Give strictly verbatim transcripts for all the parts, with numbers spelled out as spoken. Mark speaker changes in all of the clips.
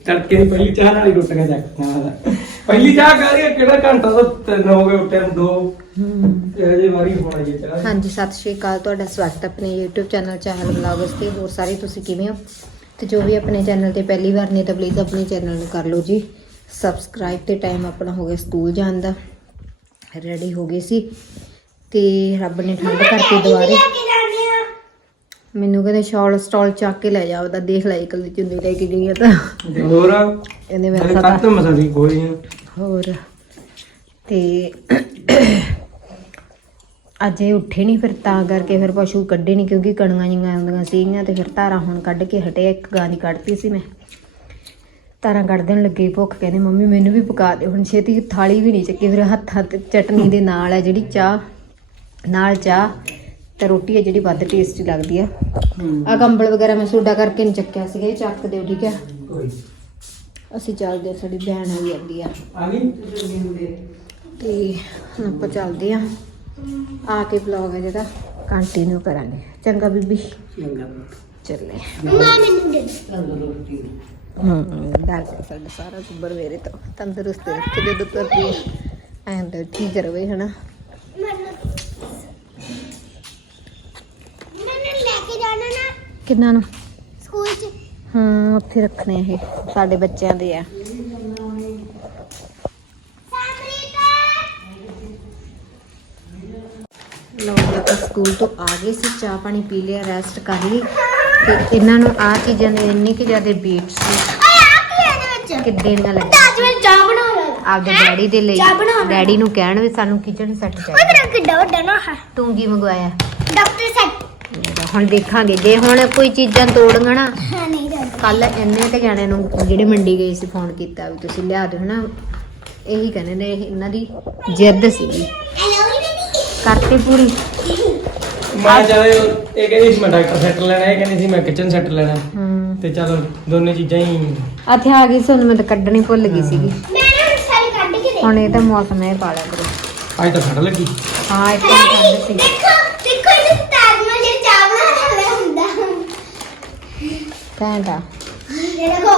Speaker 1: ਤੜਕੇ ਦੀ ਪਹਿਲੀ ਚਾਹ ਨਾਲ ਹੀ ਟੁੱਟ ਗਿਆ ਚੱਕ ਪਹਿਲੀ ਚਾਹ ਕਰ ਰਹੀ ਕਿਹੜਾ ਘੰਟਾ ਤੋਂ ਤਿੰਨ ਹੋ ਗਏ ਉੱਤੇ ਨੂੰ ਦੋ ਇਹ ਜੇ ਵਾਰੀ ਹੋਣਾ ਜੀ ਚਾਹ।
Speaker 2: ਹਾਂਜੀ ਸਤਿ ਸ਼੍ਰੀ ਅਕਾਲ, ਤੁਹਾਡਾ ਸਵਾਗਤ ਹੈ ਆਪਣੇ YouTube ਚੈਨਲ ਚਾਹਲ ਵਲੌਗਸ ਤੇ। ਹੋਰ ਸਾਰੇ ਤੁਸੀਂ ਕਿਵੇਂ ਹੋ? ਤੇ ਜੋ ਵੀ ਆਪਣੇ ਚੈਨਲ ਤੇ ਪਹਿਲੀ ਵਾਰ ਨੇ ਤਾਂ ਪਲੀਜ਼ ਆਪਣੇ ਚੈਨਲ ਨੂੰ ਕਰ ਲਓ ਜੀ ਸਬਸਕ੍ਰਾਈਬ। ਤੇ ਟਾਈਮ ਆਪਣਾ ਹੋ ਗਿਆ ਸਕੂਲ ਜਾਣ ਦਾ, ਰੈਡੀ ਹੋ ਗਏ ਸੀ ਤੇ ਰੱਬ ਨੇ ਠੰਡ ਕਰਕੇ ਦੁਆਰੇ ਮੈਨੂੰ ਕਹਿੰਦੇ ਸ਼ਾਲ ਸਟਾਲ ਚੱਕ ਕੇ ਲੈ ਜਾ, ਉਹਦਾ ਦੇਖ ਲੈ ਇਕੱਲੀ ਚੁੰਨੀ ਲੈ ਕੇ ਗਈ ਆ ਤਾਂ
Speaker 1: ਹੋਰ
Speaker 2: ਇਹਨੇ
Speaker 1: ਮੈਂ
Speaker 2: ਵੈਸਾ
Speaker 1: ਕੱਟ ਮਸਾ ਸੀ ਗੋਲੀਆਂ
Speaker 2: ਹੋਰ। ਤੇ ਅੱਜ ਇਹ ਉੱਠੇ ਨਹੀਂ, ਫਿਰ ਤਾਂ ਕਰਕੇ ਫਿਰ ਪਸ਼ੂ ਕੱਢੇ ਨਹੀਂ ਕਿਉਂਕਿ ਕਣੀਆਂ ਜਿਹੀਆਂ ਆਉਂਦੀਆਂ ਸੀਗੀਆਂ ਤੇ ਫਿਰ ਧਾਰਾਂ ਹੁਣ ਕੱਢ ਕੇ ਹਟੇ। ਇੱਕ ਗਾਂ ਦੀ ਕੱਢਤੀ ਸੀ ਮੈਂ, ਧਾਰਾਂ ਕੱਢ ਦੇਣ ਲੱਗੇ ਭੁੱਖ, ਕਹਿੰਦੇ ਮੰਮੀ ਮੈਨੂੰ ਵੀ ਪਕਾ ਦਿਓ। ਹੁਣ ਛੇਤੀ ਥਾਲੀ ਵੀ ਨਹੀਂ ਚੱਕੀ, ਫਿਰ ਹੱਥਾਂ ਤੇ ਚਟਨੀ ਦੇ ਨਾਲ ਹੈ ਜਿਹੜੀ ਚਾਹ ਨਾਲ ਚਾਹ ਤੇ ਰੋਟੀ ਹੈ ਜਿਹੜੀ ਵੱਧ ਟੇਸਟੀ ਲੱਗਦੀ ਆ। ਆ ਕੰਬਲ ਵਗੈਰਾ ਮੈਂ ਸੋਡਾ ਕਰਕੇ ਨਹੀਂ ਚੱਕਿਆ ਸੀਗਾ, ਇਹ ਚੱਕ ਦਿਓ ਠੀਕ ਹੈ। ਅਸੀਂ ਚੱਲਦੇ ਹਾਂ, ਸਾਡੀ ਭੈਣ ਆਈ ਜਾਂਦੀ ਆ ਤੇ ਹੁਣ ਆਪਾਂ ਚੱਲਦੇ ਹਾਂ, ਆ ਕੇ ਵਲੌਗ ਹੈ ਜਿਹੜਾ ਕੰਟੀਨਿਊ ਕਰਾਂਗੇ। ਚੰਗਾ ਬੀਬੀ ਚੱਲੇ ਹਮ ਡਰ ਸਾਡਾ ਸਾਰਾ ਟੱਬਰ ਮੇਰੇ ਤੋਂ ਤੰਦਰੁਸਤ ਰੱਖੇ ਜਦੋਂ ਤੁਰਦੀ ਐਂ ਤਾਂ ਠੀਕ ਰਵੇ ਹਨਾ। ਕਿੰਨਾ ਨੂੰ
Speaker 3: ਸਕੂਲ ਚ
Speaker 2: ਹਮ ਉੱਥੇ ਰੱਖਣੇ ਇਹ ਸਾਡੇ ਬੱਚਿਆਂ ਦੇ ਆ। ਲੋ ਆਪਾਂ ਸਕੂਲ ਤੋਂ ਆ ਗਏ ਸੀ, ਚਾਹ ਪਾਣੀ ਪੀ ਲਿਆ, ਰੈਸਟ ਕਰ ਲਈ ਤੇ ਇਹਨਾਂ ਨੂੰ ਆ ਚੀਜ਼ਾਂ ਦੇ ਇੰਨੀ ਕਿ ਜ਼ਿਆਦਾ ਬੀਟ ਸੀ ਕਿੱਡੇ ਦੀਆਂ ਲੱਗੀਆਂ
Speaker 3: ਚਾਹ ਬਣਾ ਰਿਹਾ
Speaker 2: ਆਪਦੇ ਡੈਡੀ ਦੇ ਲਈ। ਡੈਡੀ ਨੂੰ ਕਹਿਣ ਵੀ ਸਾਨੂੰ ਕਿਚਨ ਸੈੱਟ ਚਾਹੀਦਾ।
Speaker 3: ਮੇਰਾ ਕਿੱਡਾ ਵੱਡਾ ਨਾ ਹੈ
Speaker 2: ਤੂੰ ਕੀ ਮੰਗਵਾਇਆ?
Speaker 3: Doctor set.
Speaker 2: ਹੁਣ ਦੇਖਾਂਗੇ ਜੇ ਹੁਣ ਕੋਈ ਚੀਜ਼ਾਂ ਤੋੜੀਆਂ ਨਾ।
Speaker 3: ਹਾਂ ਨਹੀਂ ਰਹਿੰਦਾ।
Speaker 2: ਕੱਲ ਇੰਨੇ ਕੁ ਜਾਣਿਆਂ ਨੂੰ ਜਿਹੜੇ ਮੰਡੀ ਗਏ ਸੀ ਫੋਨ ਕੀਤਾ ਵੀ ਤੁਸੀਂ ਲਿਆ ਦਿਓ ਹਨਾ, ਇਹੀ ਕਹਿੰਦੇ ਨੇ ਇਹਨਾਂ ਦੀ ਜਿੱਦ ਸੀਗੀ, ਕਰਤੀ ਪੂਰੀ।
Speaker 1: ਮੈਂ ਜਦੋਂ ਇਹ ਕਹਿੰਦੀ ਸੀ ਮੈਂ ਡਾਕਟਰ ਸੈੱਟ ਲੈਣਾ, ਇਹ ਕਹਿੰਦੀ ਸੀ ਮੈਂ ਕਿਚਨ ਸੈੱਟ ਲੈਣਾ
Speaker 2: ਹੂੰ
Speaker 1: ਤੇ ਚਲੋ ਦੋਨੇ ਚੀਜ਼ਾਂ ਹੀ
Speaker 2: ਇੱਥੇ ਆ ਗਈ ਸੀ, ਹੁਣ ਮੈਂ ਤਾਂ ਕੱਢਣੀ ਭੁੱਲ ਗਈ ਸੀਗੀ।
Speaker 3: ਮੈਂ ਨਾ ਸਾਰੀ ਕੱਢ ਕੇ ਦੇ।
Speaker 2: ਹੁਣ ਇਹ ਤਾਂ ਮੌਸਮ ਇਹ ਪਾ ਲਿਆ ਕਰੋ।
Speaker 1: ਅੱਜ ਤਾਂ ਫੜ ਲੱਗੀ।
Speaker 2: ਹਾਂ ਇੱਥੇ ਠੰਡ ਸੀ।
Speaker 3: ਦੇਖੋ ਦੇਖੋ ਇਹ ਤਾਜ ਨਾਲ ਜਿਹੜੀ ਚਾਹ ਬਣਾਉਣ ਵਾਲਾ ਹੁੰਦਾ
Speaker 2: ਘੈਂਟਾ
Speaker 3: ਇਹ ਦੇਖੋ।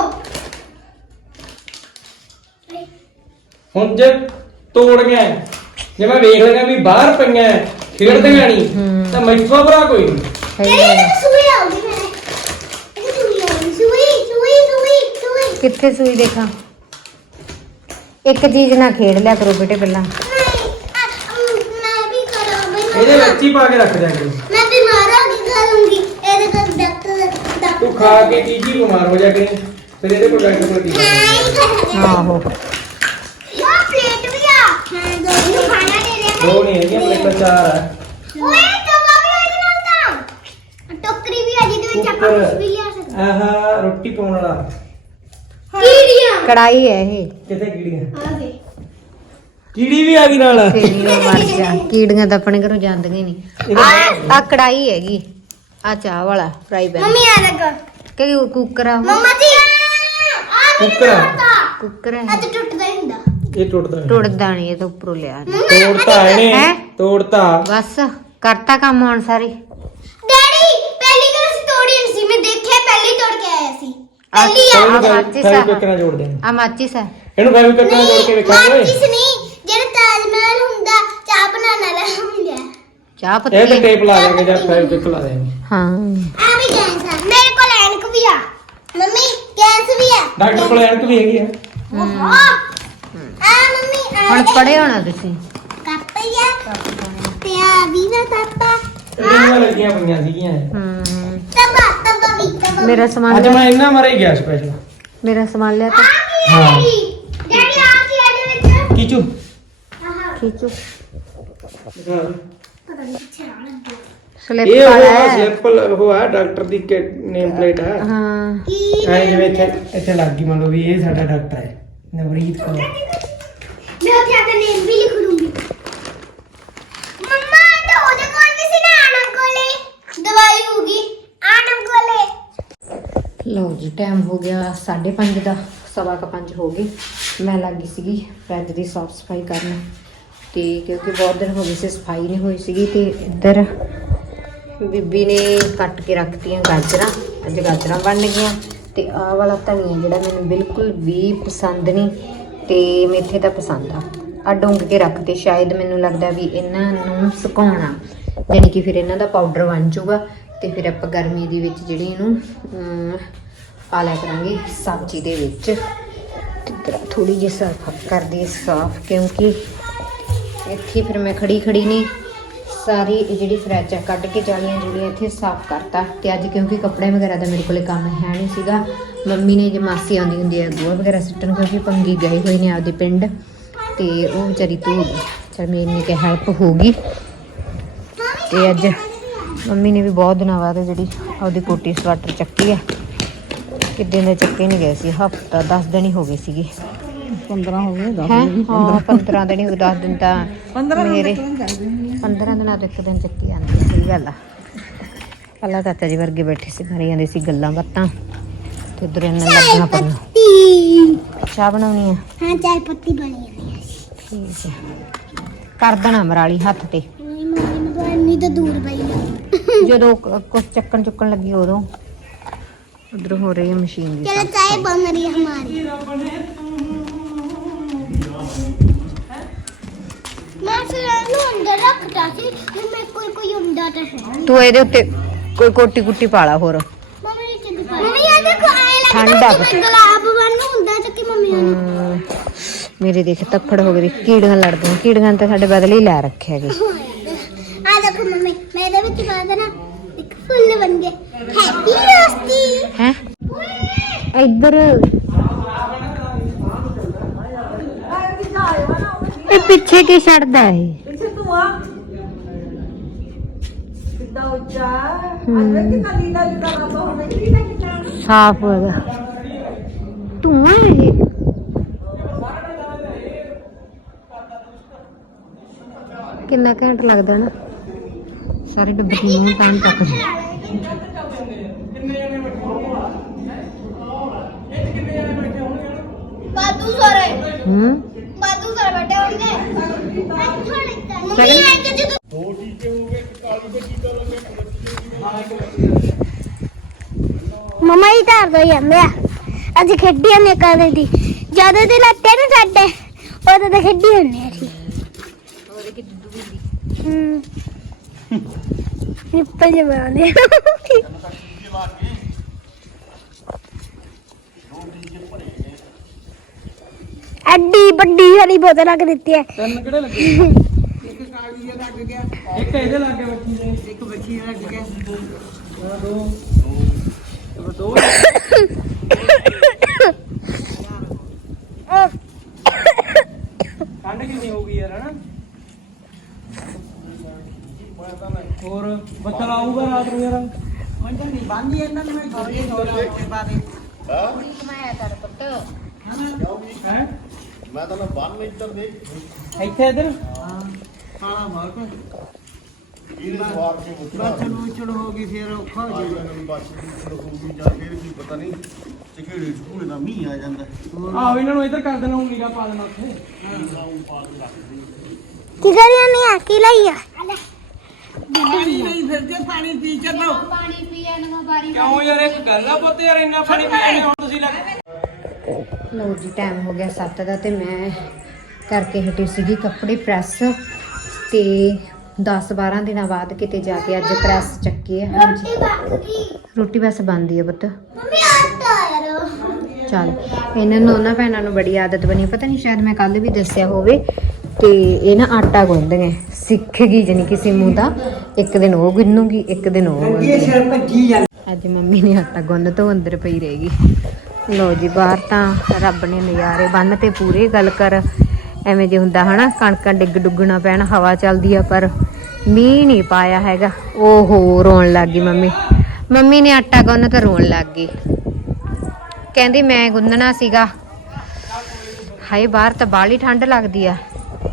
Speaker 1: ਹੁਣ ਜੇ ਤੋੜ ਗਿਆ, ਜੇ ਮੈਂ ਵੇਖ ਲਿਆ ਵੀ ਬਾਹਰ ਪਈਆਂ ਖੇਡਦੀਆਂ ਨਹੀਂ ਤਾਂ ਮੈਥੋਂ ਭਰਾ ਕੋਈ ਨਹੀਂ।
Speaker 2: ਸਹੀ
Speaker 3: ਇਹ
Speaker 2: ਗੱਲ ਆ।
Speaker 3: ਸੂਈ ਆਉਂਦੀ ਮੇਰੇ ਇਹ ਸੂਈ ਆਉਂਦੀ ਸੂਈ ਸੂਈ ਸੂਈ ਸੂਈ।
Speaker 2: ਕਿੱਥੇ ਸੂਈ ਦੇਖਾਂ? ਇੱਕ ਚੀਜ਼ ਨਾਲ ਖੇਡ ਲਿਆ ਕਰੋ ਬੇਟੇ ਪਹਿਲਾਂ।
Speaker 3: ਨਹੀਂ ਮੈਂ ਵੀ ਕਰਾਂ
Speaker 1: ਇਹਦੇ ਵਿੱਚ ਹੀ ਪਾ ਕੇ ਰੱਖ ਦਿਆਂਗੇ।
Speaker 3: ਮੈਂ ਬਿਮਾਰ ਹੋ ਕੇ ਕਰੂੰਗੀ ਇਹਦੇ ਕੋਲ ਡਾਕਟਰ
Speaker 1: ਤੂੰ ਖਾ ਕੇ ਚੀਜੀ ਬਿਮਾਰ ਹੋ ਜਾ ਕੇ ਫਿਰ ਇਹਦੇ ਕੋਲ ਡਾਕਟਰ ਕੋਲ ਕੀ ਕਰਨਾ।
Speaker 2: ਆਹੋ
Speaker 3: ਉਹ ਪਲੇਟ ਵੀ ਆ ਮੈਂ ਦੋ ਨੂੰ ਖਾਣਾ ਦੇ ਰਿਹਾ।
Speaker 1: ਦੋ ਨਹੀਂ ਹੈਗੀਆਂ, ਪਲੇਟਾਂ ਚਾਰ ਆ।
Speaker 3: ਓਏ ਤਵਾ ਵੀ ਇਹਦੇ ਨਾਲ ਤਾਂ ਟੋਕਰੀ ਵੀ ਆ ਜਿਹਦੇ ਵਿੱਚ ਆਪਾਂ ਕੁਝ ਵੀ ਲਿਆ ਸਕਦੇ।
Speaker 1: ਆਹਾ ਰੋਟੀ ਪਾਉਣ ਵਾਲਾ
Speaker 3: ਕੀੜੀਆਂ
Speaker 2: ਕੜਾਈ ਹੈ ਇਹ।
Speaker 1: ਕਿੱਥੇ ਕੀੜੀਆਂ?
Speaker 3: ਆ ਗਏ।
Speaker 1: ਕੀੜੀ ਵੀ ਆ ਗਈ ਨਾਲ।
Speaker 2: ਕੀੜੀਆਂ ਮਰ ਜਾ, ਕੀੜੀਆਂ ਤਾਂ ਆਪਣੇ ਘਰੋਂ ਜਾਂਦੀਆਂ ਹੀ ਨਹੀਂ। ਆ ਆ ਕੜਾਈ ਹੈਗੀ, ਆ ਚਾਹ ਵਾਲਾ ਫਰਾਈ ਪੈਨ
Speaker 3: ਮੰਮੀ ਆ ਲੱਗਾ
Speaker 2: ਕਿ ਕੁੱਕਰ ਆ ਉਹ?
Speaker 3: ਮੰਮਾ ਜੀ ਆ
Speaker 1: ਕੁੱਕਰ ਆ।
Speaker 2: ਕੁੱਕਰ ਹੈ,
Speaker 3: ਅੱਜ ਟੁੱਟਦਾ ਹੀ ਹੁੰਦਾ।
Speaker 1: ਇਹ ਟੁੱਟਦਾ ਹੈ।
Speaker 2: ਟੁੱਟਦਾ ਨਹੀਂ ਇਹ ਤਾਂ ਉੱਪਰੋਂ ਲਿਆ।
Speaker 1: ਤੋੜਤਾ ਇਹਨੇ
Speaker 2: ਹੈਂ?
Speaker 1: ਤੋੜਤਾ।
Speaker 2: ਬਸ ਕਰਤਾ ਕੰਮ ਹੁਣ ਸਾਰੇ।
Speaker 3: ਡੈਡੀ ਪਹਿਲੀ ਗੱਲ ਅਸੀਂ ਤੋੜੀ ਨਹੀਂ ਸੀ, ਮੈਂ ਦੇਖਿਆ ਪਹਿਲੀ ਤੋੜ ਕੇ ਆਇਆ ਸੀ। ਪਹਿਲੀ ਆ
Speaker 2: ਆ ਮਾਚਿਸ
Speaker 1: ਫੈਵੀ
Speaker 2: ਆ।
Speaker 1: ਪਿਕ ਨਾਲ ਜੋੜ ਦੇ
Speaker 2: ਆ ਮਾਚਿਸ ਹੈ।
Speaker 1: ਇਹਨੂੰ ਫੈਵੀ ਪਿਕ ਨਾਲ ਜੋੜ ਕੇ ਵੇਖਾਂਗੇ ਓਏ।
Speaker 3: ਮਾਚਿਸ ਨਹੀਂ ਜਿਹੜਾ ਤਾਜ ਮਹਿਲ ਹੁੰਦਾ ਚਾਹ ਬਣਾਉਣ ਵਾਲਾ ਹੁੰਦਾ।
Speaker 2: ਚਾਹ
Speaker 1: ਇਹ
Speaker 2: ਪੱਤੀ
Speaker 1: ਤੇ
Speaker 2: ਹੈ।
Speaker 1: ਟੇਪ ਲਾ ਦੇਂਗੇ ਜਾਂ ਫੈਵੀ ਪਿਕ ਲਾ ਦੇਂਗੇ।
Speaker 2: ਹਾਂ
Speaker 3: ਆ ਵੀ ਗੈਸ ਆ, ਮੇਰੇ ਕੋਲ ਐਨਕ ਵੀ ਆ। ਮੰਮੀ ਗੈਸ ਵੀ ਆ।
Speaker 1: ਡਾਕਟਰ ਕੋਲ ਐਨਕ ਵੀ ਹੈਗੀ ਆ।
Speaker 3: ਓਹੋ ਆ ਮੰਮੀ ਆ
Speaker 2: ਹੁਣ ਪੜੇ ਹੋਣਾ ਤੁਸੀਂ।
Speaker 3: ਕੱਪ ਹੀ ਆ ਤੇ ਆ ਵੀ ਨਾ ਕੱਪਾ
Speaker 1: ਇਹਦੀਆਂ ਲੱਗੀਆਂ ਪਈਆਂ ਸੀਗੀਆਂ।
Speaker 2: ਹੂੰ
Speaker 3: ਤਬਾ ਤਬਾ ਵੀ ਤਬਾ।
Speaker 2: ਮੇਰਾ ਸਮਾਨ
Speaker 1: ਅੱਜ
Speaker 2: ਲਿਆ,
Speaker 1: ਮੈਂ ਇਹਨਾਂ ਮਾਰੇ ਗਿਆ ਸਪੈਸ਼ਲ।
Speaker 2: ਮੇਰਾ ਸਮਾਨ ਲਿਆ
Speaker 3: ਆ
Speaker 2: ਤਾਂ
Speaker 3: ਕੀ ਹੈ
Speaker 1: ਹਾਂ।
Speaker 3: ਡੈਡੀ ਡੈਡੀ ਆ ਕੀ ਹੈ ਇਹਦੇ ਵਿੱਚ?
Speaker 1: ਕੀਚੂ
Speaker 3: ਆਹਾ
Speaker 2: ਖੀਚੋ
Speaker 3: ਪਤਾ ਨਹੀਂ ਕਿੱਥੇ ਆ ਲੱਗੇ।
Speaker 2: ਸਲਿੱਪ
Speaker 1: ਇਹ ਉਹ
Speaker 2: ਵਾਲਾ ਹੈ।
Speaker 1: ਸੈਂਪਲ ਉਹ ਆ ਡਾਕਟਰ ਦੀ ਨੇਮ ਪਲੇਟ ਆ।
Speaker 2: ਹਾਂ
Speaker 3: ਕੀ
Speaker 1: ਐ ਜਿਵੇਂ ਇੱਥੇ ਇੱਥੇ ਲੱਗ ਗਈ ਮੰਨ ਲਓ ਵੀ ਇਹ ਸਾਡਾ ਡਾਕਟਰ ਹੈ ਨਵਰੀਤ ਕੌਰ।
Speaker 3: ਮੈਂ ਉੱਥੇ ਆਪਣਾ ਨੇਮ ਵੀ ਲਿਖ ਲੂੰਗੀ। ਮੰਮਾ ਇਹ ਤਾਂ ਉਹਦੇ ਕੋਲ ਵੀ ਸੀ ਨਾ, ਆਨਮ ਕੋਲੇ ਦਵਾਈ ਹੋਗੀ ਆਨਮ ਕੋਲੇ।
Speaker 2: ਲਓ ਜੀ ਟਾਈਮ ਹੋ ਗਿਆ ਸਾਢੇ ਪੰਜ ਦਾ, ਸਵਾ ਕੁ ਪੰਜ ਹੋ ਗਏ। ਮੈਂ ਲੱਗੀ ਸੀਗੀ ਫਰਿੱਜ ਦੀ ਸਾਫ ਸਫਾਈ ਕਰਨ ਤੇ ਕਿਉਂਕਿ ਬਹੁਤ ਦਿਨ ਹੋ ਗਏ ਸੀ ਸਫਾਈ ਨਹੀਂ ਹੋਈ ਸੀਗੀ। ਤੇ ਇੱਧਰ ਬੀਬੀ ਨੇ ਕੱਟ ਕੇ ਰੱਖਤੀਆਂ ਗਾਜਰਾਂ, ਅੱਜ ਗਾਜਰਾਂ ਬਣ ਗਈਆਂ ਤੇ ਆਹ ਵਾਲਾ ਧਨੀਆ ਜਿਹੜਾ ਮੈਨੂੰ ਬਿਲਕੁਲ ਵੀ ਪਸੰਦ ਨਹੀਂ, ਤੇ ਮੇਥੇ ਤਾਂ ਪਸੰਦ ਆ। ਆ ਡੁੰਗ ਕੇ ਰੱਖਦੇ, ਸ਼ਾਇਦ ਮੈਨੂੰ ਲੱਗਦਾ ਵੀ ਇਹਨਾਂ ਨੂੰ ਸੁਕਾਉਣਾ, ਯਾਨੀ ਕਿ ਫਿਰ ਇਹਨਾਂ ਦਾ ਪਾਊਡਰ ਬਣ ਜਾਊਗਾ ਤੇ ਫਿਰ ਆਪਾਂ ਗਰਮੀ ਦੇ ਵਿੱਚ ਜਿਹੜੀ ਇਹਨੂੰ ਪਾ ਲਿਆ ਕਰਾਂਗੇ ਸਬਜ਼ੀ ਦੇ ਵਿੱਚ। ਤੇ ਥੋੜੀ ਜਿਹੀ ਸਾਫ ਕਰਦੀ ਸਾਫ, ਕਿਉਂਕਿ ਇੱਥੇ ਫਿਰ ਮੈਂ ਖੜੀ ਖੜੀ ਨਹੀਂ ਸਾਰੀ ਜਿਹੜੀ ਫਰਿੱਜ ਆ ਕੱਢ ਕੇ ਜਾਲੀਆਂ ਜੁਲੀਆਂ ਇੱਥੇ ਸਾਫ਼ ਕਰਤਾ। ਤੇ ਅੱਜ ਕਿਉਂਕਿ ਕੱਪੜੇ ਵਗੈਰਾ ਦਾ ਮੇਰੇ ਕੋਲੇ ਕੰਮ ਹੈ ਨਹੀਂ ਸੀਗਾ, ਮੰਮੀ ਨੇ ਜੇ ਮਾਸੀ ਆਉਂਦੀ ਹੁੰਦੀ ਹੈ ਗੋਹਾ ਵਗੈਰਾ ਸੁੱਟਣ, ਕਿਉਂਕਿ ਪੰਗੀ ਗਏ ਹੋਏ ਨੇ ਆਪਦੇ ਪਿੰਡ, ਤੇ ਉਹ ਵਿਚਾਰੀ ਧੋ ਗਈ। ਚਲ ਮੇਰੀ ਨੇ ਕਿ ਹੈਲਪ ਹੋਊਗੀ। ਤੇ ਅੱਜ ਮੰਮੀ ਨੇ ਵੀ ਬਹੁਤ ਦਿਨਾਂ ਬਾਅਦ ਜਿਹੜੀ ਆਪਦੀ ਕੋਟੀ ਸਵਾਟਰ ਚੱਕੀ ਆ। ਕਿੱਦਾਂ ਦੇ ਚੱਕੇ ਨਹੀਂ ਗਏ ਸੀ, ਹਫਤਾ ਦਸ ਦਿਨ ਹੀ ਹੋ ਗਏ ਸੀਗੇ।
Speaker 4: ਪੰਦਰਾਂ ਹੋ ਗਏ, ਦਸ
Speaker 2: ਹੈਂ?
Speaker 4: ਦਿਨ
Speaker 2: ਹਾਂ ਪੰਦਰਾਂ ਦਿਨ ਹੀ ਹੋ, ਦਸ ਦਿਨ ਤਾਂ
Speaker 4: ਪੰਦਰਾਂ
Speaker 2: ਮੇਰੇ ਪੰਦਰਾਂ ਦਿਨਾਂ ਤੋਂ ਇੱਕ ਦਿਨ ਚੱਕੀ ਜਾਂਦੀ ਹੈ। ਸਹੀ ਗੱਲ ਆ। ਪਹਿਲਾਂ ਚਾਚਾ ਜੀ ਵਰਗੇ ਬੈਠੇ ਸੀ, ਮਾਰੀ ਜਾਂਦੇ ਸੀ ਗੱਲਾਂ ਬਾਤਾਂ, ਤੇ ਉਧਰ ਇਹਨਾਂ ਲੱਗਣਾ ਪੈਣਾ। ਚਾਹ ਬਣਾਉਣੀ ਆ?
Speaker 3: ਹਾਂ ਚਾय पत्ती बनी है।
Speaker 2: ਠੀਕ ਹੈ, ਕਰ ਦੇਣਾ ਮਰਾਲੀ ਹੱਥ ਤੇ
Speaker 3: नहीं तो दूर पई।
Speaker 2: ਜਦੋਂ ਕ- ਕੁਛ ਚੱਕਣ ਚੁੱਕਣ ਲੱਗੀ ਉਦੋਂ। ਉਧਰ ਹੋ ਰਹੀ ਹੈ ਮਸ਼ੀਨ ਦੀ
Speaker 3: चलो चाय बन रही है हमारी। मैं फिर ਇਹਨੂੰ ਅੰਦਰ ਰੱਖਦਾ ਸੀ ਵੀ ਮੈਂ ਕੋਈ ਕੋਈ ਹੁੰਦਾ ਤਾਂ ਹੈ।
Speaker 2: ਤੂੰ ਇਹਦੇ ਉੱਤੇ ਕੋਈ ਕੋਟੀ ਕੁੱਟੀ ਪਾ ਲਾ ਹੋਰ।
Speaker 3: ਮੰਮੀ ਨੇ ਕਿੱਦ ਪਾਇਆ? ਮੰਮੀ ਇਹ ਦੇਖੋ ਐ
Speaker 2: ਠੰਡ
Speaker 3: ਲੱਗਦਾ
Speaker 2: ਆ।
Speaker 3: ਕਿ ਗੁਲਾਬ ਵਾਂਗ ਹੁੰਦਾ ਤੇ ਕਿ ਮੰਮੀ ਨੇ
Speaker 2: ਹਮ, ਮੇਰੇ ਦੇਖ ਤੱਫੜ ਹੋ ਗਏ, ਕੀੜੀਆਂ ਲੜਦੀਆਂ। ਕੀੜੀਆਂ ਤਾਂ ਸਾਡੇ ਬਦਲੇ ਹੀ ਲੈ ਰੱਖਿਆ ਗਏ।
Speaker 3: ਆ ਦੇਖੋ ਮੰਮੀ ਮੇਰੇ ਵਿੱਚ ਪਾ ਦੇਣਾ ਇੱਕ ਫੁੱਲ ਬਣ ਗਏ। ਹੈਪੀ ਰੋਸਟੀ
Speaker 2: ਹੈ ਇੱਧਰ ਇਹ ਪਿੱਛੇ ਕੀ ਛੱਡਦਾ ਹੈ?
Speaker 4: ਪਿੱਛੇ ਤੂੰ ਆ ਕਿੱਦਾਂ ਉੱਚਾ
Speaker 2: ਹਮ।
Speaker 4: ਅੱਜ ਕਿੰਨਾ ਲੀਲਾ ਲੀਲਾ ਰੱਬ ਹੋਣਾ ਕਿੰਨਾ ਕਿੰਨਾ
Speaker 2: ਸਾਫ ਹੋਗਾ ਧੂਆਂ ਇਹ। ਕਿੰਨਾ ਘੰਟ ਲੱਗਦਾ ਨਾ ਸਾਰੇ ਡੱਬੇ ਨੂੰ ਮੂੰਹ ਟਾਈਮ ਤੱਕ।
Speaker 3: ਬਾਦੂ ਸਾਰੇ
Speaker 2: ਹੂੰ
Speaker 3: ਬਾਦੂ ਸਾਰੇ ਬੈਠੇ ਹੋਣਗੇ। ਮੰਮੀ ਆਏ ਕਿ ਜਦੋਂ ਮਮਾ ਹੀ ਧਾਰ ਦੋ ਜਾਂਦੇ ਆ। ਅੱਜ ਖੇਡੀਆਂ ਨੇ ਕਰਦੇ ਦੀ ਜਦੋਂ ਦੇ ਲੱਤੇ ਨੇ ਸਾਡੇ ਉਦੋਂ ਤਾਂ ਖੇਡੀ ਹੁੰਨੇ ਅਸੀਂ। ਹੂੰ ਨਿੱਪਲ ਜਮਾਉਂਦੇ ਐਡੀ ਵੱਡੀ ਵਾਲੀ ਬੋਤਲ ਲੱਗ ਦਿੱਤੀ ਹੈ।
Speaker 1: ਤਿੰਨ ਕਿਹੜੇ ਲੱਗੇ?
Speaker 4: ਇੱਕ ਕਾਲੀ ਜਿਹਾ ਲੱਗ ਗਿਆ,
Speaker 1: ਇੱਕ ਇਹਦੇ ਲੱਗੇ ਬੱਚੀ ਦੇ,
Speaker 4: ਇੱਕ ਬੱਚੀ ਦਾ ਲੱਗ ਗਿਆ।
Speaker 1: ਹਾਂ, ਦੋ ਦੋ ਦੋ ਠੰਡ ਕਿੰਨੀ ਹੋ ਗਈ ਯਾਰ ਹਨਾ। ਹੋਰ ਬੱਚਾ ਆਊਗਾ ਰਾਤ ਨੂੰ ਯਾਰ।
Speaker 4: ਮੈਂ ਤਾਂ ਨਹੀਂ ਬੰਦੀ ਇਹਨਾਂ ਨੂੰ, ਮੈਂ ਗੋਲੀ ਹੋ ਰਿਹਾ ਕੇ ਬਾਰੇ
Speaker 2: ਕਮਾਇਆ ਕਰ ਪੁੱਤ।
Speaker 1: ਹੈ
Speaker 5: ਮੈਂ ਤਾਂ ਨਾ ਬੰਨ ਇੱਧਰ ਦੇ
Speaker 1: ਇੱਥੇ ਇੱਧਰ
Speaker 4: ਖਾਣਾ ਮਾਰ ਕੇ
Speaker 5: ਇਹਦੇ ਸਵਾਰ ਕੇ ਮੁੱਕਦਾ
Speaker 4: ਬੱਚ ਨੂੰ ਚੜ ਹੋ ਗਈ, ਫਿਰ ਔਖਾ ਹੋ ਜਾਊਗਾ।
Speaker 5: ਇਹਨਾਂ ਨੂੰ ਬਸ ਹੋਊਗੀ ਜਾਂ ਫਿਰ ਕੀ ਪਤਾ ਨਹੀਂ ਚਿਹੜੇ ਚੂੜੇ ਦਾ ਮੀਂਹ ਆ ਜਾਂਦਾ।
Speaker 1: ਆਹੋ ਇਹਨਾਂ ਨੂੰ ਇੱਧਰ ਕਰ ਦੇਣਾ, ਹੁਣ ਨਿਗਾ ਪਾ ਦੇਣਾ ਉੱਥੇ।
Speaker 3: ਕੀ ਕਰਿਆ ਨਹੀਂ ਆ ਕੀ ਲਈ ਆ
Speaker 4: ਪਾਣੀ ਨਹੀਂ ਫਿਰਦੇ, ਪਾਣੀ ਪੀ ਚੱਲੋ।
Speaker 2: ਪਾਣੀ ਪੀਣ ਨੂੰ ਬਾਰੀ।
Speaker 1: ਕਿਉਂ ਯਾਰ ਇੱਕ ਗੱਲ ਆ ਪੁੱਤ ਯਾਰ, ਇੰਨਾ ਪਾਣੀ ਪੀ ਜਾਂਦੇ ਹੁਣ ਤੁਸੀਂ ਲੱਗ।
Speaker 2: ਲਓ ਜੀ ਟਾਈਮ ਹੋ ਗਿਆ ਸੱਤ ਦਾ, ਤੇ ਮੈਂ ਕਰਕੇ ਹਟੀ ਸੀਗੀ ਕੱਪੜੇ ਪ੍ਰੈਸ, ਤੇ ਦਸ ਬਾਰਾਂ ਦਿਨਾਂ ਬਾਅਦ ਕਿਤੇ ਜਾ ਕੇ ਅੱਜ ਪ੍ਰੈਸ ਚੱਕੀ ਹੈ। ਹਾਂਜੀ
Speaker 3: ਬਾਕੀ
Speaker 2: ਰੋਟੀ ਬਸ ਬਣਦੀ ਹੈ ਪੁੱਤ।
Speaker 3: ਮੰਮੀ ਆਟਾ ਯਾਰ
Speaker 2: ਚੱਲ ਇਹਨਾਂ ਨੂੰ ਉਹਨਾਂ ਭੈਣਾਂ ਨੂੰ ਬੜੀ ਆਦਤ ਬਣੀ, ਪਤਾ ਨਹੀਂ ਸ਼ਾਇਦ ਮੈਂ ਕੱਲ ਵੀ ਦੱਸਿਆ ਹੋਵੇ, ਤੇ ਇਹ ਨਾ ਆਟਾ ਗੁੰਨਦੀਆਂ ਸਿੱਖ ਗਈ, ਜਾਨੀ ਕਿ ਸਿੰਮੂ ਦਾ ਇੱਕ ਦਿਨ ਉਹ ਗੁੰਨੂਗੀ ਇੱਕ ਦਿਨ ਉਹ ਗੁੰਨੂਗੀ। ਅੱਜ ਮੰਮੀ ਨੇ ਆਟਾ ਗੁੰਨ ਤੋਂ ਅੰਦਰ ਪਈ ਰਹੇਗੀ। ਲੋ ਜੀ ਬਾਹਰ ਤਾਂ ਰੱਬ ਨੇ ਨਜ਼ਾਰੇ ਬੰਨ ਤੇ ਪੂਰੇ। ਗੱਲ ਕਰ ਐਵੇਂ ਜੇ ਹੁੰਦਾ ਹਨਾ, ਕਣਕਾਂ ਡਿੱਗ ਡੁੱਗਣਾ ਪੈਣ, ਹਵਾ ਚੱਲਦੀ ਆ, ਪਰ ਮੀਂਹ ਨਹੀਂ ਪਾਇਆ ਹੈਗਾ। ਓਹੋ ਰੋਣ ਲੱਗ ਗਈ ਮੰਮੀ। ਮੰਮੀ ਨੇ ਆਟਾ ਗੁੰਨ ਤਾਂ ਰੋਣ ਲੱਗ ਗਈ, ਕਹਿੰਦੀ ਮੈਂ ਗੁੰਨਣਾ ਸੀਗਾ। ਹਾਏ ਬਾਹਰ ਤਾਂ ਬਾਹਲੀ ਠੰਡ ਲੱਗਦੀ ਆ।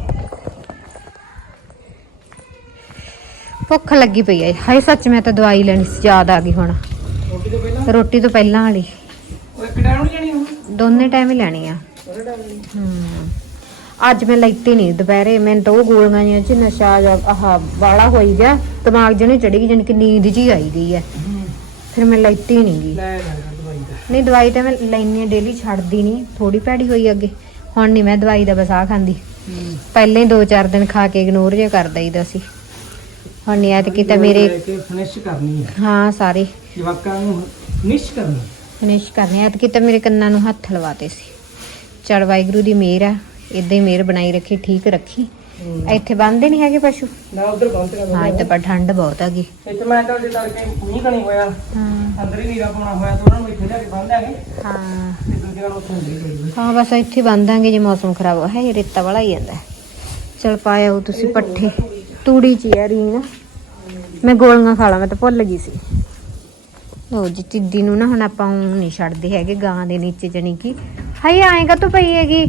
Speaker 2: ਭੁੱਖ ਲੱਗੀ ਪਈ ਆ। ਹਾਏ ਸੱਚ ਮੈਂ ਤਾਂ ਦਵਾਈ ਲੈਣੀ ਸੀ, ਯਾਦ ਆ ਗਈ ਹੁਣ।
Speaker 1: ਰੋਟੀ ਤੋਂ ਪਹਿਲਾਂ
Speaker 2: ਰੋਟੀ ਤੋਂ ਪਹਿਲਾਂ ਵਾਲੀ
Speaker 1: ਉਹ ਇੱਕ ਟਾਈਮ ਨਹੀਂ ਜਾਣੀ ਹੁਣ।
Speaker 2: ਦੋਨੇ ਟਾਈਮ ਹੀ ਲੈਣੀ ਆ। ਹਮ ਅੱਜ ਮੈਂ ਲੈਤੀ ਨਹੀਂ ਦੁਪਹਿਰੇ, ਮੈਨੂੰ ਤਾਂ ਉਹ ਗੋਲੀਆਂ ਜਿਹੀਆਂ ਚ ਨਸ਼ਾ ਜਾ ਆਹ ਵਾਲਾ ਹੋਈ ਗਿਆ, ਦਿਮਾਗ ਜਿਹਨੇ ਚੜੀ ਗਈ, ਜਾਣੀ ਕਿ ਨੀਂਦ ਜੀ ਆਈ ਗਈ ਹੈ, ਫਿਰ ਮੈਂ ਲੈਤੀ ਨਹੀਂ ਗਈ।
Speaker 1: ਲੈ ਲੈ ਦਵਾਈ ਦਾ
Speaker 2: ਨਹੀਂ ਦਵਾਈ ਤਾਂ ਮੈਂ ਲੈਣੀ ਡੇਲੀ, ਛੱਡਦੀ ਨਹੀਂ, ਥੋੜੀ ਭੈੜੀ ਹੋਈ ਅੱਗੇ। ਹੁਣ ਨਹੀਂ ਮੈਂ ਦਵਾਈ ਦਾ ਬਸ ਆਹ ਖਾਂਦੀ, ਪਹਿਲਾਂ ਹੀ ਦੋ ਚਾਰ ਦਿਨ ਖਾ ਕੇ ਇਗਨੋਰ ਜਿਹਾ ਕਰ ਦਈਦਾ ਸੀ। ਹੁਣ ਨਹੀਂ ਐਤਕੀ ਤਾਂ ਮੇਰੇ
Speaker 1: ਫਿਨਿਸ਼ ਕਰਨੀ ਹੈ,
Speaker 2: ਹਾਂ ਸਾਰੇ
Speaker 1: ਜਵਾਕਾਂ ਨੂੰ ਫਿਨਿਸ਼ ਕਰਨੀ।
Speaker 2: ਫਿਨਿਸ਼ ਕਰਨੇ ਐਤਕੀ ਤਾਂ ਮੇਰੇ ਕੰਨਾਂ ਨੂੰ ਹੱਥ ਲਵਾਤੇ ਸੀ। ਚਲ ਵਾਹਿਗੁਰੂ ਦੀ ਮਿਹਰ ਆ, ਇਦਾਂ ਹੀ ਮਿਹਰ ਬਣਾਈ ਰੱਖੀ, ਠੀਕ ਰੱਖੀ। ਇੱਥੇ ਬੰਨਦੇ ਨਹੀਂ ਹੈਗੇ ਪਸ਼ੂ?
Speaker 1: ਨਾ ਉਧਰ ਪਹੁੰਚ ਗਿਆ
Speaker 2: ਹਾਂ ਇੱਥੇ ਪਰ ਠੰਡ ਬਹੁਤ ਹੈਗੀ।
Speaker 1: ਇੱਥੇ ਮੈਂ ਤਾਂ ਜੇ ਤੜਕੇ ਮੀਂਹ ਕਣੀ ਹੋਇਆ,
Speaker 2: ਹਾਂ
Speaker 1: ਅੰਦਰ ਹੀ ਨੀਰਾ ਪਾਉਣਾ ਹੋਇਆ ਤਾਂ ਉਹਨਾਂ ਨੂੰ ਇੱਥੇ ਜਾ ਕੇ ਬੰਨ੍ਹ ਲਿਆਗੇ
Speaker 2: ਹਾਂ
Speaker 1: ਤੇ ਦੂਜੇ ਨਾਲ ਉੱਥੇ ਹੁੰਦੇ ਹੀ
Speaker 2: ਹਾਂ ਬਸ ਇੱਥੇ ਬੰਨ ਦਾਂਗੇ ਜੇ ਮੌਸਮ ਖਰਾਬ ਹੋ ਹੈ, ਰੇਤਾ ਵਾਲਾ ਹੀ ਜਾਂਦਾ। ਚਲ ਪਾਇਆ ਉਹ ਤੁਸੀਂ ਪੱਠੇ, ਤੂੜੀ ਚ ਯਾਰ ਨਾ ਮੈਂ ਗੋਲੀਆਂ ਖਾ ਲਾ, ਮੈਂ ਤਾਂ ਭੁੱਲ ਗਈ ਸੀ। ਲੋ ਜੀ ਟਿੱਡੀ ਨੂੰ ਨਾ ਹੁਣ ਆਪਾਂ ਊਂ ਨਹੀਂ ਛੱਡਦੇ ਹੈਗੇ ਗਾਂ ਦੇ ਨੀਚੇ, ਜਣੀ ਕਿ ਹਾਈ ਆਏਗਾ ਤੂੰ ਪਈ ਹੈਗੀ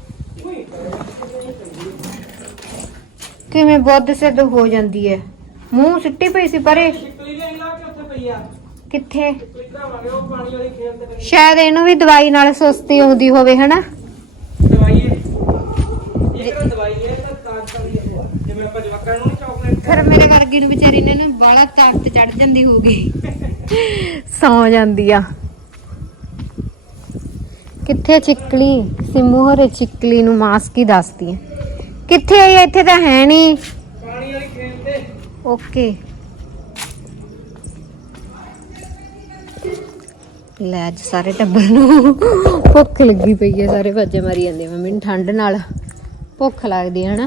Speaker 2: ਕਿਵੇਂ ਬੁੱਧ ਸਿੱਧ ਹੋ ਜਾਂਦੀ ਹੈ, ਮੂੰਹ ਸਿੱਟੀ ਪਈ ਸੀ ਪਰੇ।
Speaker 1: ਚਿੱਕਲੀ ਲੈ ਲਾ ਕੇ ਉੱਥੇ ਪਈ ਆ,
Speaker 2: ਕਿੱਥੇ?
Speaker 1: ਚਿੱਕਲੀ ਧਰਾਵਾਂਗੇ ਉਹ ਪਾਣੀ ਵਾਲੀ ਖੇਤ ਤੇ ਪਈ
Speaker 2: ਸ਼ਾਇਦ ਇਹਨੂੰ ਵੀ ਦਵਾਈ ਨਾਲ ਸੁਸਤੀ ਆਉਂਦੀ ਹੋਵੇ ਹਨਾ।
Speaker 1: ਦਵਾਈ ਹੈ, ਇਹ ਕਿਹੜਾ ਦਵਾਈ ਹੈ, ਤਾਂ ਤਾਕਤ ਵਾਲੀ ਹੈ। ਜਿਵੇਂ ਆਪਾਂ ਜਵਾਕਾਂ ਨੂੰ ਨਹੀਂ ਚਾਕਲੇਟ
Speaker 2: ਫਿਰ ਮੇਰੇ ਵਰਗੀ ਨੂੰ ਵਿਚਾਰੀ ਨੇ ਨਾ ਬਾਲਾ ਤਾਕਤ ਚੜ ਜਾਂਦੀ ਹੋਊਗੀ, ਸੌ ਜਾਂਦੀ ਆ। ਕਿੱਥੇ ਚਿੱਕਲੀ? ਸਿੰਮੂ ਹੋਰੇ ਚਿੱਕਲੀ ਨੂੰ ਮਾਸਕ ਹੀ ਦੱਸਦੀ ਹੈ। ਕਿੱਥੇ ਆਈ? ਇੱਥੇ ਤਾਂ ਹੈ ਨਹੀਂ।
Speaker 1: ਪਾਣੀ ਵਾਲੀ ਖੇਤ ਤੇ
Speaker 2: ਓਕੇ ਲੈ ਅੱਜ ਸਾਰੇ ਟੱਬਰ ਨੂੰ ਭੁੱਖ ਲੱਗੀ ਪਈ ਹੈ, ਸਾਰੇ ਭੱਜੇ ਮਾਰੀ ਜਾਂਦੇ। ਮੰਮੀ ਨੂੰ ਠੰਡ ਨਾਲ ਭੁੱਖ ਲੱਗਦੀ ਹੈ ਹਨਾ।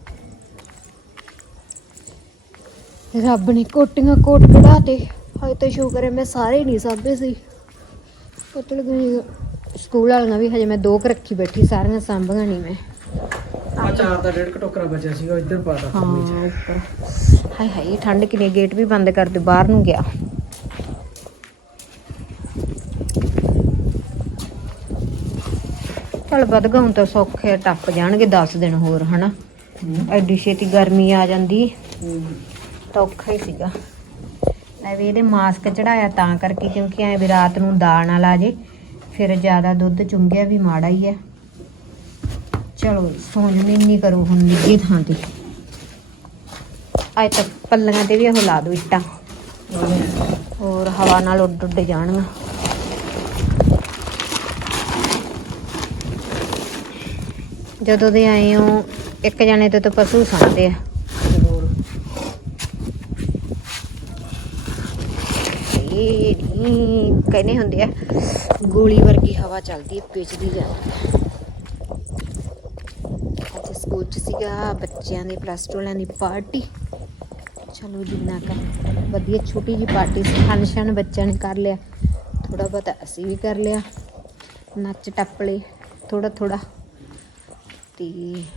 Speaker 2: ਰੱਬ ਨੇ ਕੋਟੀਆਂ ਕੋਟ ਕਢਾ ਤੇ, ਹਾਏ ਤਾਂ ਸ਼ੁਕਰ ਹੈ ਮੈਂ ਸਾਰੇ ਨਹੀਂ ਸਾਂਭੇ ਸੀ। ਪਤਲ ਗਈ ਸਕੂਲ ਵਾਲੀਆਂ ਵੀ ਹਜੇ ਮੈਂ ਦੋ ਕੁ ਰੱਖੀ ਬੈਠੀ, ਸਾਰੀਆਂ ਸਾਂਭੀਆਂ ਨਹੀਂ ਮੈਂ।
Speaker 1: ਆ ਚਾਰ ਦਾ ਡੇਢ ਟੋਕਰਾ ਬਚਿਆ ਸੀਗਾ, ਇੱਧਰ ਪਾਤਾ
Speaker 2: ਹਾਂ ਉੱਪਰ। ਹਾਏ ਹਾਏ ਠੰਡ ਕਿੰਨੀ, ਗੇਟ ਵੀ ਬੰਦ ਕਰ ਦੇ, ਬਾਹਰ ਨੂੰ ਗਿਆ। ਚੱਲ ਵਧਗਾਉਂ ਤਾਂ ਸੌਖੇ ਟੱਪ ਜਾਣਗੇ ਦਸ ਦਿਨ ਹੋਰ ਹਨਾ। ਐਡੀ ਛੇਤੀ ਗਰਮੀ ਆ ਜਾਂਦੀ ਤਾਂ ਔਖਾ ਹੀ ਸੀਗਾ। ਮੈਂ ਵੀ ਇਹਦੇ ਮਾਸਕ ਚੜਾਇਆ ਤਾਂ ਕਰਕੇ, ਕਿਉਂਕਿ ਐ ਵੀ ਰਾਤ ਨੂੰ ਦਾਲ ਨਾਲ ਆ ਜੇ, ਫਿਰ ਜ਼ਿਆਦਾ ਦੁੱਧ ਚੁੰਗਿਆ ਵੀ ਮਾੜਾ ਹੀ ਹੈ। ਚਲੋ ਸੌਂ ਜਨੇ ਨਹੀਂ ਕਰੋ ਹੁਣ ਨਿੱਘੀ ਥਾਂ ਤੇ। ਅੱਜ ਤੱਕ ਪੱਲੀਆਂ ਤੇ ਵੀ ਉਹ ਲਾ ਦੋ ਇੱਟਾਂ, ਹੋਰ ਹਵਾ ਨਾਲ ਉੱਡ ਉੱਡ ਜਾਣਗੀਆਂ। ਜਦੋਂ ਦੇ ਆਏ ਹੋ ਇੱਕ ਜਣੇ ਤੇ ਤਾਂ ਪਸ਼ੂ ਸਾਂਭਦੇ ਆ। ਇਹ ਨੀ ਕਹਿੰਦੇ ਹੁੰਦੇ ਆ ਗੋਲੀ ਵਰਗੀ ਹਵਾ ਚੱਲਦੀ ਹੈ, ਪਿੱਛਦੀ ਜਾਂਦੀ ਹੈ। ਅੱਜ ਸਕੂਲ 'ਚ ਸੀਗਾ ਬੱਚਿਆਂ ਦੇ ਪਲੱਸ ਟੂ ਵਾਲਿਆਂ ਦੀ ਪਾਰਟੀ। ਚਲੋ ਜਿੰਨਾ ਕੁ ਵਧੀਆ ਛੋਟੀ ਜਿਹੀ ਪਾਰਟੀ ਸੀ, ਫੰਕਸ਼ਨ ਬੱਚਿਆਂ ਨੇ ਕਰ ਲਿਆ, ਥੋੜਾ ਬਹੁਤਾ ਅਸੀਂ ਵੀ ਕਰ ਲਿਆ, ਨੱਚ ਟੱਪ ਲਏ ਥੋੜਾ ਥੋੜਾ। ਤੇ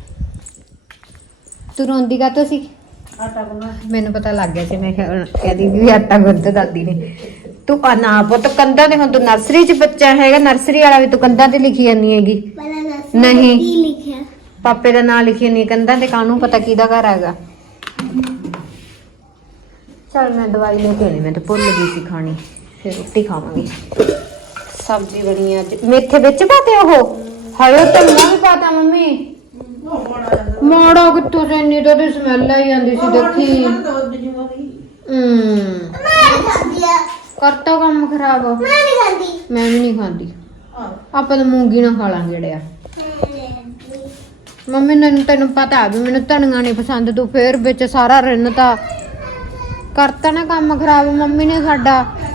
Speaker 2: ਤੂੰ ਰੋਂਦੀ ਕਾਹਤੋਂ ਸੀ?
Speaker 4: ਆਟਾ ਗੁੰਨਣਾ
Speaker 2: ਮੈਨੂੰ ਪਤਾ ਲੱਗ ਗਿਆ ਸੀ, ਮੈਂ ਕਿਹਾ ਕਹਿੰਦੀ ਵੀ ਆਟਾ ਗੁੰਨ ਤੇ ਦਾਦੀ ਨੇ। ਤੂੰ ਆ ਨਾ ਪੁੱਤ ਕੰਧਾਂ ਤੇ, ਹੁਣ ਤੂੰ ਨਰਸਰੀ 'ਚ ਬੱਚਾ ਹੈਗਾ, ਨਰਸਰੀ ਵਾਲਾ ਵੀ ਤੂੰ ਕੰਧਾਂ ਤੇ ਲਿਖੀ ਜਾਂਦੀ ਹੈਗੀ। ਨਹੀਂ
Speaker 3: ਕੀ ਲਿਖਿਆ?
Speaker 2: ਪਾਪੇ ਦਾ ਨਾਂ ਲਿਖੀ ਨਹੀਂ ਕੰਧਾਂ ਤੇ, ਕਾਹਨੂੰ ਪਤਾ ਕਿਹਦਾ ਘਰ ਹੈਗਾ। ਚਲ ਮੈਂ ਦਵਾਈ ਲੈ ਕੇ ਆਉਣੀ, ਮੈਂ ਤਾਂ ਭੁੱਲ ਗਈ ਸੀ ਖਾਣੀ, ਫਿਰ ਰੋਟੀ ਖਾਵਾਂਗੇ। ਸਬਜ਼ੀ ਬਣੀ ਆ ਅੱਜ, ਮੇਥੇ ਵਿੱਚ ਪਾਤੇ ਉਹ, ਹਾਏ ਧਨੀਆ ਵੀ ਪਾਤਾ ਮੰਮੀ। ਮਾੜਾ ਕਿੱਥੋਂ ਸੀ, ਇੰਨੀ ਤਾਂ ਉਹਦੀ ਸਮੈਲ ਆਈ ਜਾਂਦੀ ਸੀ ਦੇਖੀ।
Speaker 4: ਦੁੱਧ ਜਮਾਈ
Speaker 2: ਹਮ
Speaker 3: ਮੈਂ ਖਾਂਦੀ ਆ,
Speaker 2: ਕਰਤਾ ਕੰਮ ਖਰਾਬ।
Speaker 3: ਮੈਂ ਨਹੀਂ ਖਾਂਦੀ।
Speaker 2: ਮੈਂ ਵੀ ਨਹੀਂ ਖਾਂਦੀ, ਆਪਾਂ ਤਾਂ ਮੂੰਗੀ ਨਾ ਖਾ ਲਾਂਗੇ ਜਿਹੜਿਆ। ਮੰਮੀ ਨੇ ਤੈਨੂੰ ਪਤਾ ਵੀ ਮੈਨੂੰ ਧਨੀਆ ਨਹੀਂ ਪਸੰਦ, ਤੂੰ ਫੇਰ ਵਿੱਚ ਸਾਰਾ ਰਿੰਨ ਤਾਂ ਕਰਤਾ ਨਾ ਕੰਮ ਖਰਾਬ ਮੰਮੀ ਨੇ ਸਾਡਾ।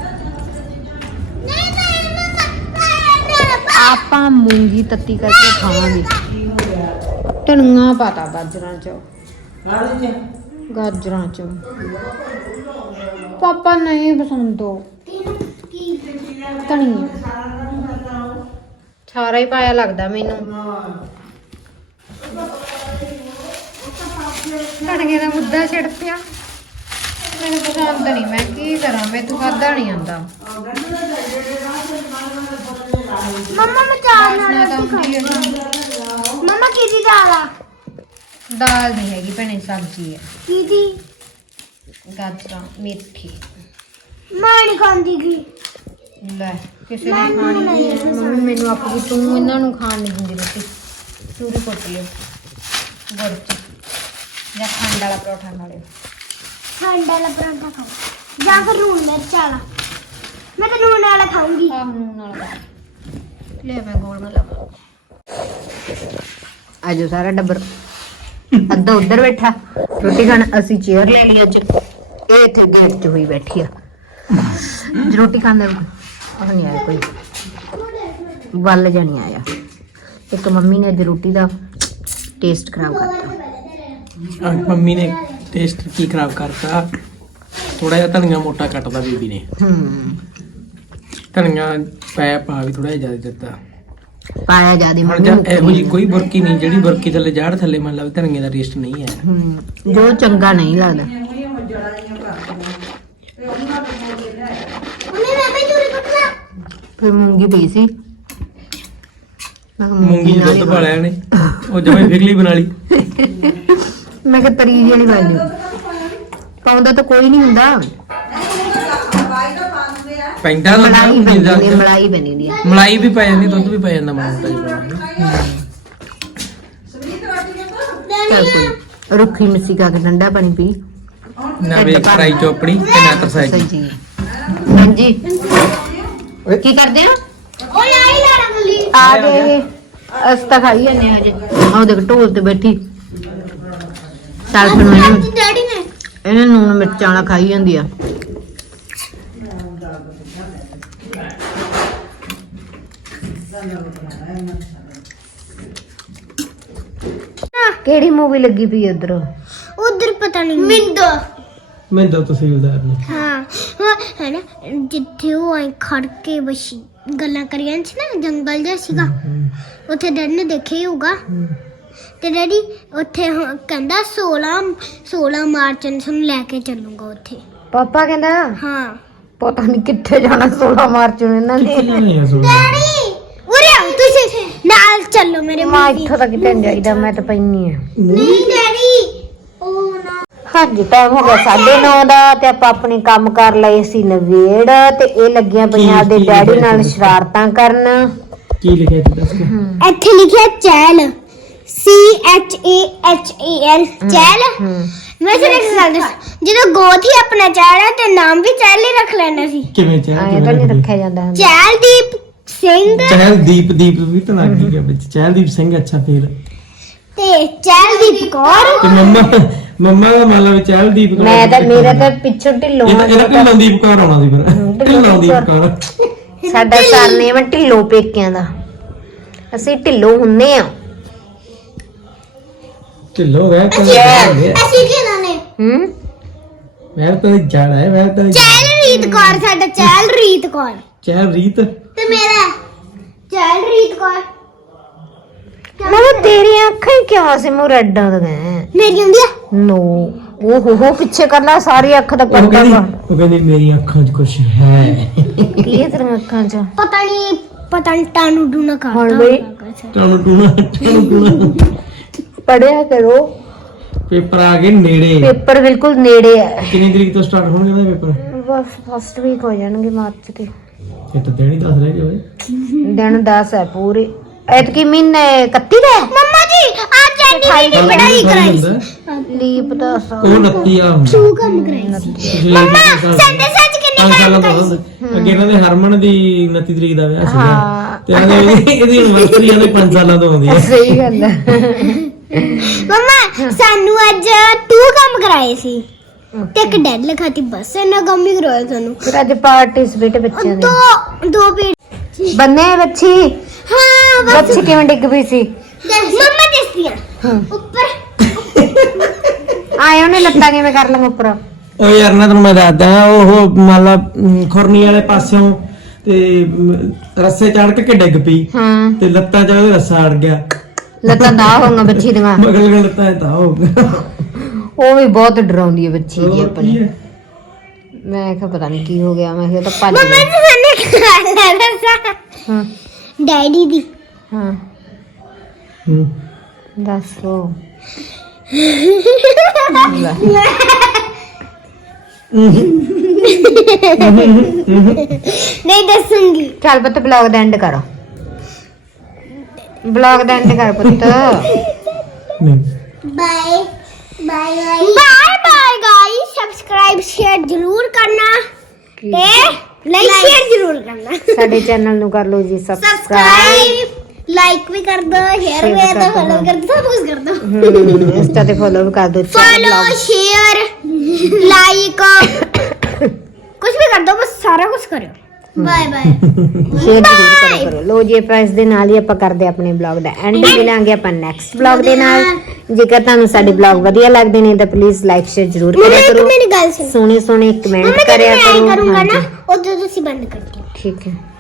Speaker 2: ਆਪਾਂ ਮੂੰਗੀ ਤੱਤੀ ਕਰਕੇ ਖਾਵਾਂਗੇ। ਧਨੀਆ ਪਤਾ ਗਾਜਰਾਂ ਚ,
Speaker 4: ਕਾਹਦੇ ਚ
Speaker 2: ਗਾਜਰਾਂ ਚ ਪਾਪਾ ਨਹੀਂ ਪਸੰਦ ਉਹ ਧਨੀਆ, ਸਾਰਾ ਹੀ ਪਾਇਆ ਲੱਗਦਾ ਮੈਨੂੰ। ਧਨੀਏ ਦਾ ਮੁੱਦਾ ਛਿੜ ਪਿਆ, ਮੈਨੂੰ ਪਸੰਦ ਨਹੀਂ, ਮੈਂ ਕੀ ਕਰਾਂ, ਮੈਥੋਂ ਖਾਧਾ ਨਹੀਂ ਆਂਦਾ।
Speaker 3: ਮੰਮਾ ਮੈਂ ਚਾਹ ਨਾਲ
Speaker 2: ਨਾ ਤਾਂ
Speaker 3: ਰੋਟੀ
Speaker 2: ਹੁੰਦੀ ਹੈ,
Speaker 3: ਖਾਣੀ। ਮੰਮਾ ਕਿਹਦੀ ਦਾਲ ਆ?
Speaker 2: ਦਾਲ ਨਹੀਂ ਹੈਗੀ ਭੈਣੇ, ਸਬਜ਼ੀ ਹੈ,
Speaker 3: ਕਿਹਦੀ?
Speaker 2: ਗਾਜਰਾਂ ਮੇਥੀ।
Speaker 3: ਮੈਂ ਨਹੀਂ ਖਾਂਦੀ ਗੀ।
Speaker 2: ਲੈ ਕਿਸੇ ਨੇ ਖਾਣੀ ਨਹੀਂ, ਮੰਮੀ ਮੈਨੂੰ ਆਪਣੀ, ਤੂੰ ਇਹਨਾਂ ਨੂੰ ਖਾਣ ਨਹੀਂ ਦਿੰਦੀ ਰੋਟੀ। ਚੂਰੀ ਕੁੱਟ ਲਿਓ ਗੁੜ ਚ, ਜਾਂ ਖੰਡ ਵਾਲਾ ਪਰੌਠਾ ਖਾ ਲਿਓ।
Speaker 3: ਖੰਡ ਵਾਲਾ ਪਰਾਂਠਾ ਖਾਓ ਜਾਂ ਫਿਰ ਲੂਣ ਮਿਰਚ ਵਾਲਾ। ਮੈਂ ਤਾਂ ਨੂਨ ਵਾਲਾ ਖਾਊਂਗੀ।
Speaker 2: ਆਹ ਨੂਨ ਨਾਲ ਲੈ ਮੈਂ ਗੋਲੀਆਂ ਲਾਵਾਂ। ਆਜੋ ਸਾਰਾ ਡੱਬਰ ਅੱਧਾ ਉੱਧਰ ਬੈਠਾ ਰੋਟੀ ਖਾਣ। ਅਸੀਂ ਚੇਅਰ ਲੈ ਲਈ ਅੱਜ, ਇਹ ਇੱਥੇ ਗੇਟ 'ਚ ਹੋਈ ਬੈਠੀ ਆ ਰੋਟੀ ਖਾਂਦੇ। ਉਹ ਨਹੀਂ ਆਇਆ ਕੋਈ, ਵੱਲ ਜਿਹਾ ਨਹੀਂ ਆਇਆ। ਇੱਕ ਮੰਮੀ ਨੇ ਅੱਜ ਰੋਟੀ ਦਾ ਟੇਸਟ ਖਰਾਬ ਕਰਤਾ।
Speaker 1: ਅੱਜ ਮੰਮੀ ਨੇ ਟੇਸਟ ਕੀ ਖਰਾਬ ਕਰਤਾ, ਥੋੜਾ ਜਿਹਾ ਧਨੀਆ ਮੋਟਾ ਕੱਟਦਾ ਬੀਬੀ ਨੇ।
Speaker 2: ਹੂੰ
Speaker 1: ਧਨੀਆ ਪੈ ਪਾ ਵੀ ਥੋੜਾ ਜਿਹਾ ਜ਼ਿਆਦਾ ਦਿੱਤਾ।
Speaker 2: ਪਾਇਆ ਜਿਆਦੀ
Speaker 1: ਹੁਣ ਜਾਂ ਇਹੋ ਜੀ ਕੋਈ ਬੁਰਕੀ ਨਹੀਂ ਜਿਹੜੀ ਬੁਰਕੀ ਥੱਲੇ ਜਾੜ ਥੱਲੇ ਮੰਨ ਲਾ ਧਨੀਏ ਦਾ ਟੇਸਟ ਨਹੀਂ ਹੈ।
Speaker 2: ਹੂੰ ਜੋ ਚੰਗਾ ਨਹੀਂ ਲੱਗਦਾ।
Speaker 3: ਉਹਨੇ ਮੈਂ ਵੀ ਚੂਰੀ ਕੁੱਟ ਲਾ।
Speaker 2: ਫਿਰ ਮੂੰਗੀ ਪਈ ਸੀ, ਮੈਂ ਕਿਹਾ
Speaker 1: ਮੂੰਗੀ
Speaker 2: ਨਾਲ
Speaker 1: ਦਾ
Speaker 2: ਹੀ
Speaker 1: ਦੁੱਧ ਪਾ ਲਿਆ ਨੇ, ਉਹ ਜਮੇ ਫਿਰਲੀ ਬਣਾ ਲਈ।
Speaker 2: ਮੈਂ ਕਿਹਾ ਤਰੀ ਜਿਹੀ ਵਾਲੀ ਬਣ ਜੂ। ਪਾਉਂਦਾ ਤਾਂ ਕੋਈ ਨਹੀਂ ਹੁੰਦਾ,
Speaker 1: ਪੈਂਦਾ ਤਾਂ
Speaker 2: ਮਲਾਈ
Speaker 1: ਹੁੰਦਾ
Speaker 2: ਪੈਂਦੀ
Speaker 1: ਜਿੱਦਾਂ-
Speaker 2: ਹੈ, ਮਲਾਈ ਪੈਂਦੀ ਹੁੰਦੀ ਹੈ।
Speaker 1: ਮਲਾਈ ਵੀ ਪੈ ਜਾਂਦੀ, ਦੁੱਧ ਵੀ ਪੈ ਜਾਂਦਾ ਮਾੜਾ ਮੋਟਾ।
Speaker 2: ਚੱਲ ਕੋਈ ਰੁੱਖੀ ਮਿੱਸੀ ਕਾ ਕੇ ਠੰਡਾ ਪਾਣੀ ਪੀ।
Speaker 1: ਨਾ ਵੇ ਫਰਾਈ ਚੋਪੜੀ ਤੇ ਨਾ ਤਰਸਾਈ।
Speaker 2: ਸਹੀ ਹਾਂਜੀ ਕੀ ਕਰਦੇ ਆ?
Speaker 3: ਉਹ ਲਾਈ ਲੜਾ ਮੁਲੀ।
Speaker 2: ਆ ਗਏ ਅਸ ਤਾਂ ਖਾਈ ਜਾਂਦੇ ਆ ਅੱਜ। ਆਹ ਦੇਖ ਢੋਲ ਤੇ ਬੈਠੀ ਚੱਲ ਫਿਰ ਮੈਂ ਇਹਨੂੰ-
Speaker 3: ਡੈਡੀ ਨੇ
Speaker 2: ਇਹਨੇ ਨੂਣ ਮਿਰਚਾਂ ਵਾਲਾ ਖਾਈ ਜਾਂਦੀ ਆ। ਕਿਹੜੀ ਮੂਵੀ ਲੱਗੀ ਪਈ ਉਧਰ?
Speaker 3: ਉਧਰ ਪਤਾ ਨਹੀਂ ਮਿੰਦੋ।
Speaker 1: ਮੈਂ ਤਾਂ ਤਹਿਸੀਲਦਾਰ ਨੇ।
Speaker 3: ਹਾਂ ਹਾਂ, ਹੈ ਨਾ ਜਿੱਥੇ ਉਹ ਐ ਖੜ ਕੇ ਬਸ ਗੱਲਾਂ ਕਰੀਆਂ ਸੀ ਨਾ, ਜੰਗਲ ਜਿਹਾ ਸੀਗਾ ਉੱਥੇ ਡੈਡੀ ਨੇ ਦੇਖਿਆ ਹੀ ਹੋਊਗਾ। ਤੇ ਡੈਡੀ ਉੱਥੇ ਹੁਣ ਕਹਿੰਦਾ ਸੋਲਾਂ ਸੋਲਾਂ ਮਾਰਚ ਨੂੰ ਤੁਹਾਨੂੰ ਲੈ ਕੇ ਚੱਲੂਗਾ ਉੱਥੇ।
Speaker 2: ਪਾਪਾ ਕਹਿੰਦਾ
Speaker 3: ਹਾਂ
Speaker 2: ਪਤਾ ਨਹੀਂ ਕਿੱਥੇ ਜਾਣਾ ਸੋਲਾਂ ਮਾਰਚ ਨੂੰ ਇਹਨਾਂ ਨੇ।
Speaker 3: ਡੈਡੀ ਉਰੇ ਆਓ, ਤੁਸੀਂ ਨਾਲ ਚੱਲੋ ਮੇਰੇ
Speaker 2: ਮੈਂ
Speaker 3: ਮੂਵੀ।
Speaker 2: ਇੱਥੋਂ ਤੱਕ ਕਿਤੇ ਨੀ ਜਾਈਦਾ, ਮੈਂ ਤਾਂ ਪੈਣੀ ਆ।
Speaker 3: ਨਹੀਂ ਡੈਡੀ ਉਹ ਨਾ
Speaker 2: ਹਾਂਜੀ ਟਾਈਮ ਹੋ ਗਿਆ ਸਾਢੇ ਨੌ ਦਾ ਤੇ ਆਪਾਂ ਆਪਣੇ ਕੰਮ ਕਰ ਲਏ ਸੀ ਨਵੇੜ ਤੇ ਇਹ ਲੱਗੀਆਂ ਪਈਆਂ ਆਪਦੇ
Speaker 1: ਕੀ
Speaker 2: ਡੈਡੀ
Speaker 1: ਲਿਖਿਆ
Speaker 2: ਨਾਲ
Speaker 1: ਸੀ?
Speaker 2: ਸ਼ਰਾਰਤਾਂ ਕਰਨ।
Speaker 1: ਕੀ ਲਿਖਿਆ ਸੀ ਦੱਸ ਕੇ?
Speaker 3: ਇੱਥੇ ਲਿਖਿਆ Chahal, C H A H A L Chahal.
Speaker 2: ਹੂੰ
Speaker 3: ਮੈਂ ਸਿਰ ਇੱਕ ਗੱਲ ਦੱਸ, ਜਦੋਂ ਗੋਥ ਹੀ ਆਪਣਾ ਚੈਲ ਹੈ ਤੇ ਨਾਮ ਵੀ ਚੈਲ ਹੀ ਰੱਖ ਲੈਣਾ ਸੀ।
Speaker 1: ਕਿਵੇਂ ਚਾਹ
Speaker 2: ਐਂ ਤਾਂ ਨਹੀਂ ਰੱਖਿਆ ਜਾਂਦਾ ਹੁੰਦਾ।
Speaker 3: ਚੈਲਦੀਪ ਸਿੰਘ
Speaker 1: ਚਹਿਲਦੀਪ ਦੀਪ ਵੀ ਤਾਂ ਲੱਗ ਗਈ ਵਿੱਚ ਚਹਿਲਦੀਪ ਸਿੰਘ। ਅੱਛਾ ਫਿਰ
Speaker 3: ਤੇ ਚੈਲਦੀਪ ਕੌਰ।
Speaker 1: ਤੇ ਮੰਮਾ ਮੰਮਾ ਦਾ ਮੰਨ ਲਾ ਵੀ ਚਹਿਲਦੀਪ ਕੌਰ।
Speaker 2: ਮੈਂ ਤਾਂ ਮੇਰਾ ਤਾਂ ਪਿੱਛੋਂ ਢਿੱਲੋਂ
Speaker 1: ਇਹ ਤਾਂ ਇਹਦਾ ਢਿੱਲੋਂਦੀਪ ਕੌਰ ਆਉਣਾ ਸੀ ਫਿਰ। ਢਿੱਲੋਂਦੀਪ ਕੌਰ।
Speaker 2: ਸਾਡਾ ਸਰਨੇਮ ਢਿੱਲੋਂ ਪੇਕਿਆਂ ਦਾ, ਅਸੀਂ ਢਿੱਲੋਂ ਹੁੰਨੇ ਆ।
Speaker 1: ਢਿੱਲੋਂ ਵੈ ਤਾਂ
Speaker 3: ਅਸੀਂ ਕੀ ਨਾਨੇ
Speaker 2: ਹੂੰ
Speaker 1: ਵੈ ਤਾਂ ਜੜ ਹੈ ਵੈ ਤਾਂ
Speaker 3: ਚੈਲ ਰੀਤ ਕੌਰ, ਸਾਡਾ ਚੈਲ ਰੀਤ ਕੌਰ।
Speaker 1: ਚਹਿਲ ਰੀਤ।
Speaker 3: ਤੇ ਮੇਰਾ ਚੈਲ ਰੀਤ ਕੌਰ।
Speaker 2: ਮੈਂ ਤੇਰੀਆਂ ਅੱਖਾਂ ਹੀ ਕਿਉਂ ਸੀ ਮੂੰਹ ਰੈੱਡ ਹੋ ਗਏ?
Speaker 3: ਮੇਰੀ ਹੁੰਦੀ ਆ
Speaker 2: ਨੋ ਉਹ ਹੋ ਹੋ ਪਿੱਛੇ ਕਰ ਲਾ ਸਾਰੀ ਅੱਖ ਦਾ
Speaker 1: ਉਹ
Speaker 2: ਪਰਦਾ
Speaker 1: ਕਹਿੰਦੀ
Speaker 2: ਪਾ।
Speaker 1: ਉਹ ਕਹਿੰਦੀ ਮੇਰੀਆਂ ਅੱਖਾਂ 'ਚ ਕੁਝ ਹੈ।
Speaker 2: ਕੀ ਹੈ ਤੇਰੀਆਂ ਅੱਖਾਂ 'ਚ?
Speaker 3: ਪਤਾ ਨਹੀਂ ਪਤਾ ਨਹੀਂ ਟਾਨੂ ਡੂਨਾ ਕਰਦਾ
Speaker 2: ਹੁਣ ਬਈ
Speaker 1: ਟਾਣੂ ਟੂਣਾ ਟਾਣੂ ਟੂਣਾ।
Speaker 2: ਪੜਿਆ ਕਰੋ,
Speaker 1: ਪੇਪਰ ਆ ਗਏ ਨੇੜੇ।
Speaker 2: ਪੇਪਰ ਬਿਲਕੁਲ ਨੇੜੇ ਆ।
Speaker 1: ਕਿੰਨੀ ਤਰੀਕ ਤੋਂ ਸਟਾਰਟ ਹੋਣਗੇ ਇਹਦਾ ਪੇਪਰ?
Speaker 2: ਬਸ ਫਸਟ ਵੀਕ ਹੋ ਜਾਣਗੇ ਮਾਰਚ ਤੇ।
Speaker 1: ਇਹ ਤਾਂ ਦਿਨ ਹੀ ਦੱਸ ਰਹੇ ਓਏ।
Speaker 2: ਦਿਨ ਦਸ ਹੈ ਪੂਰੇ। ਐਤਕੀ ਮਹੀਨੇ ਇਕੱਤੀ ਦਾ ਹੈ।
Speaker 3: ਮੰਮਾ ਜੀ ਅੱਜ ਐਨੀ ਦੀ ਪੜਾਈ ਕਰਾਈ ਸੀ।
Speaker 2: ਲੀਪ ਦਾ ਸਾ
Speaker 1: ਉਹ ਉਨੱਤੀ ਆ ਹੁੰਦਾ।
Speaker 3: ਤੂੰ ਕੰਮ ਕਰਾਈ ਸੀ। ਮੰਮਾ ਸੰਡੇ ਸੱਚ ਕਿੰਨੇ
Speaker 1: ਪੰਜ ਸਾਲਾਂ
Speaker 3: ਕੰਮ
Speaker 1: ਤੋਂ
Speaker 3: ਕਰਾਈ
Speaker 1: ਬਾਅਦ। ਅੱਗੇ ਇਹਨਾਂ ਦੇ ਹਰਮਨ ਦੀ ਉਨੱਤੀ ਤਰੀਕ ਦਾ ਵਿਆਹ ਸੀਗਾ
Speaker 2: ਹਾਂ।
Speaker 1: ਤੇ ਇਹਦੀ ਇਹਦੀ ਯੂਨੀਵਰਸਿਟੀ ਇਹਦੇ ਪੰਜ ਸਾਲਾਂ ਤੋਂ ਆਉਂਦੀ ਹੈ।
Speaker 2: ਸਹੀ ਗੱਲ ਹੈ।
Speaker 3: ਮੰਮਾ ਸਾਨੂੰ ਅੱਜ ਤੂੰ ਕੰਮ ਕਰਾਏ ਸੀ ਤੇ ਇੱਕ ਡੈਡ ਲਿਖਾਤੀ, ਬਸ ਇਹਨਾਂ ਕੰਮ ਹੀ ਕਰਾਇਆ ਸਾਨੂੰ।
Speaker 2: ਫਿਰ ਅੱਜ ਪਾਰਟਿਸਪੇਟ ਬੱਚਿਆਂ ਦੇ
Speaker 3: ਦੋ ਦੋ ਪੀੜ
Speaker 2: ਬੰਨੇ ਬੱਚੀ
Speaker 3: ਹਾਂ ਬਸ
Speaker 2: ਬੱਚੀ ਕਿਵੇਂ ਡਿੱਗ ਪਈ ਸੀ?
Speaker 3: ਮੰਮਾ ਦੱਸਦੀਆਂ ਉੱਪਰ
Speaker 2: ਆਏ ਉਹਨੇ ਲੱਤਾਂ ਕਿਵੇਂ ਕਰ ਲੰਗਾ ਉੱਪਰ?
Speaker 1: ਉਹ ਯਾਰ ਨਾ ਤੈਨੂੰ ਮੈਂ ਦੱਸਦਾ, ਉਹ ਮੰਨ ਲਾ ਅਮ, ਖੁਰਨੀ ਵਾਲੇ ਪਾਸਿਓਂ ਤੇ ਅਮ, ਰੱਸੇ ਚੜ ਕੇ ਡਿੱਗ ਪਈ
Speaker 2: ਹਾਂ
Speaker 1: ਤੇ ਲੱਤਾਂ 'ਚ ਉਹਦੇ ਰੱਸਾ ਅੜ ਗਿਆ।
Speaker 2: ਲੱਤਾਂ ਦਾ ਹੋਊਗਾ ਬੱਚੀ ਦੀਆਂ।
Speaker 1: ਮਗਲ ਗਲ ਲੱਤਾਂ 'ਚ ਤਾਂ ਹੋ ਗਿਆ।
Speaker 2: ਉਹ ਵੀ ਬਹੁਤ ਡਰਾਉਂਦੀ ਹੈ ਬੱਚੀ ਜੀ
Speaker 1: ਹੋਰ
Speaker 2: ਆਪਣੀ।
Speaker 1: ਕੀ ਹੈ?
Speaker 2: ਮੈਂ ਕਿਹਾ ਪਤਾ ਨਹੀਂ ਕੀ ਹੋ ਗਿਆ, ਮੈਂ ਕਿਹਾ ਤਾਂ ਭੱਜ
Speaker 3: ਮੰਮਾ
Speaker 2: ਗਈ।
Speaker 3: ਜੀ ਸਾਨੂੰ ਖਾ ਲੈ ਦੱਸਾਂ
Speaker 2: ਹਾਂ
Speaker 3: ਡੈਡੀ ਦੀ
Speaker 2: ਹਾਂ
Speaker 1: ਹੂੰ।
Speaker 2: ਦੱਸੋ।
Speaker 3: ਨਹੀਂ ਦੱਸੂੰਗੀ।
Speaker 2: ਚੱਲ ਪੁੱਤ ਬਲੌਗ ਦਾ ਐਂਡ ਕਰੋ। ਬਲੌਗ ਦਾ ਐਂਡ ਕਰ ਪੁੱਤ।
Speaker 1: ਨਹੀਂ
Speaker 3: bye bye bye bye bye guys, subscribe share ਜ਼ਰੂਰ ਕਰਨਾ ਤੇ ਲਾਈਕ ਸ਼ੇਅਰ ਜ਼ਰੂਰ ਕਰਨਾ
Speaker 2: ਸਾਡੇ ਚੈਨਲ ਨੂੰ ਕਰ ਲਓ ਜੀ ਸਬਸਕ੍ਰਾਈਬ
Speaker 3: ਸਬਸਕ੍ਰਾਈਬ ਲਾਈਕ ਵੀ ਕਰ ਦੋ ਸ਼ੇਅਰ ਵੀ ਕਰ ਦੋ ਫੋਲੋ ਕਰ ਦੋ ਸਭ ਕੁਝ ਕਰ ਦੋ
Speaker 2: ਹਮ ਇੰਸਟਾ ਤੇ ਫੋਲੋ ਵੀ ਕਰ ਦਿਓ
Speaker 3: ਫੋਲੋ ਸ਼ੇਅਰ ਲਾਈਕ ਕੁਝ ਵੀ ਕਰ ਦੋ ਬਸ ਸਾਰਾ ਕੁਝ ਕਰਿਓ ਬਾਏ ਬਾਏ
Speaker 2: ਸ਼ੇਅਰ ਜ਼ਰੂਰ ਕਰਿਆ ਕਰੋ। ਲੋ ਜੀ ਆਪਾਂ ਇਸ ਦੇ ਨਾਲ ਹੀ ਆਪਾਂ ਕਰਦੇ ਆਪਣੇ ਬਲੌਗ ਦਾ ਐਂਡ ਮਿਲਾਂਗੇ ਆਪਾਂ ਨੈਕਸਟ ਬਲੌਗ ਦੇ ਨਾਲ। ਜੇਕਰ ਤੁਹਾਨੂੰ ਸਾਡੇ ਬਲੌਗ ਵਧੀਆ ਲੱਗਦੇ ਨੇ ਤਾਂ ਪਲੀਜ਼ ਲਾਈਕ ਸ਼ੇਅਰ ਜ਼ਰੂਰ
Speaker 3: ਮੰਮਾ
Speaker 2: ਕਰਿਆ
Speaker 3: ਇੱਕ
Speaker 2: ਕਰੋ।
Speaker 3: ਮੇਰੀ ਗੱਲ ਸੁਣ
Speaker 2: ਸੋਹਣੇ ਸੋਹਣੇ ਕਮੈਂਟ
Speaker 3: ਮੰਮਾ
Speaker 2: ਕਰਿਆ
Speaker 3: ਜਦੋਂ ਮੈਂ
Speaker 2: ਕਰੋ।
Speaker 3: ਕਰੂੰਗਾ ਨਾ
Speaker 2: ਹਾਂਜੀ,
Speaker 3: ਉਦੋਂ ਤੁਸੀਂ ਬੰਦ ਕਰ ਦਿਓ
Speaker 2: ਠੀਕ ਹੈ।